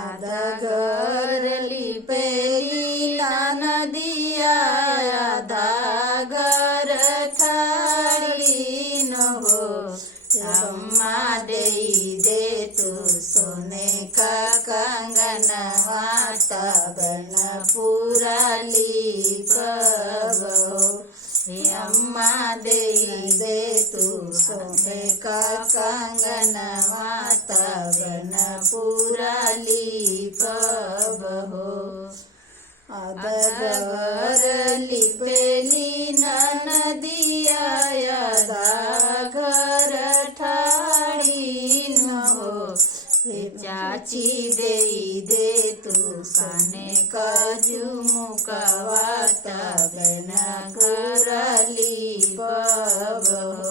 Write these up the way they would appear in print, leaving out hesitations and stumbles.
आधा घर लिपेली नदिया आधा घर थाली न हो अम्मा दे तू सोने का कंगनवा तबन पूरा लीपबो अम्मा दे तू सोने का कंगनवा तबन पूरा लीपबो अदगर लिपेली नदिया आधा घर ठाड़ी न हो चाची दे तू काने का झुमुकवा तबन करली बबो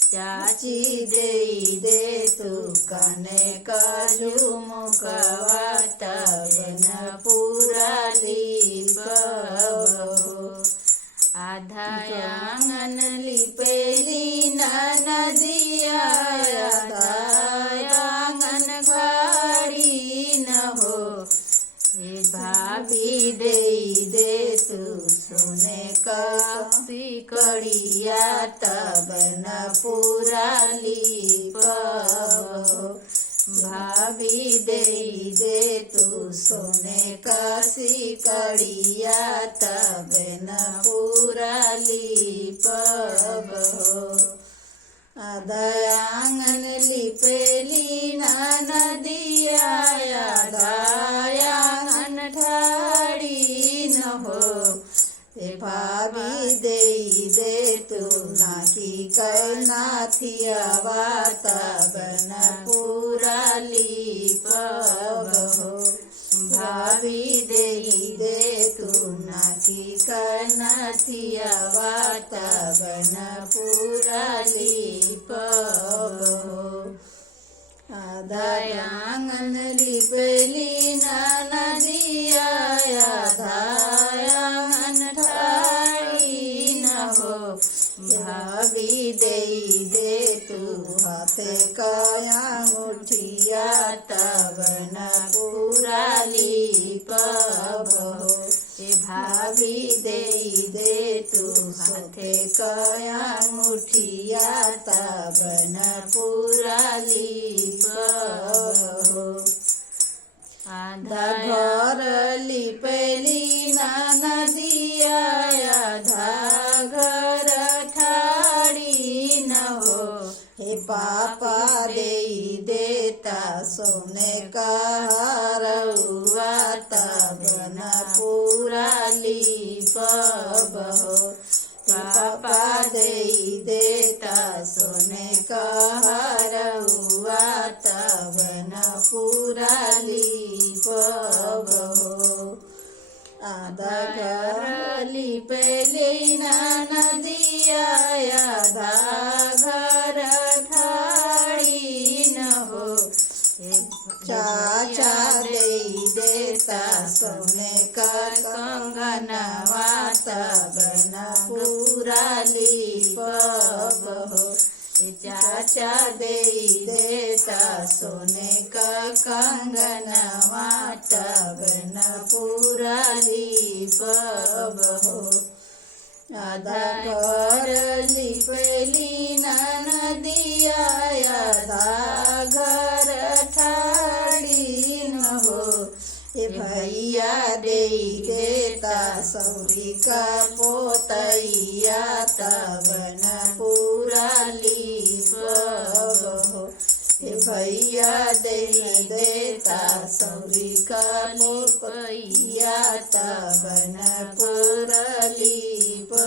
चाची दे तू काने का झुमुकवा तबन पूराली बबो आधा आंगन लिपेली नदिया आधा आंगन खाड़ी न हो भाभी दे तू सोने का सिकड़िया तबन पूरा लीपबो भाभी दे तू सोने का सिकड़िया तबन पूरा लीपबो आधा आंगन लिपेली नदिया आधा आंगन ठाड़ी न हो भाभी दे तू नाकी नाथियावा तबन पूरा लीपबो भाभी दे तू नाकी नाथियावा तबन पूरा लीपबो आधा आंगन लिपेली नदिया आधा आंगन ठाड़ी न हो भाभी दे तू हाथ का अंगूठिया तबन पूरा लीपबो भाभी दे तू हाथ का अंगूठिया तबन पूरा लीपबो आधा घर लिपेली नदिया आधा घर ठाड़ी न हो पापा देता सोने का हरउआ तबन पूरा लीपबो पापा देता सोने का हरउआ तबन पूरा लीपबो आधा घर लिपेली नदिया आधा घर ठाड़ी न हो चाचा देता सोने का कंगनवा तबन पूरा लीपबो चाचा देता सोने का कंगनवा तबन पूरा लीपबो आधा घर लिपेली नदिया आधा घर ठाड़ी न हो भैया देता सौरी का पोतैया तबन पूरा लीपबो भैया देता सौरी का पोतैया तबन पूरा लीपबो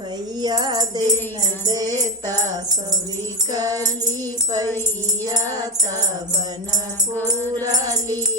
भैया देता सौरी का लिपैया तबन पूरा ली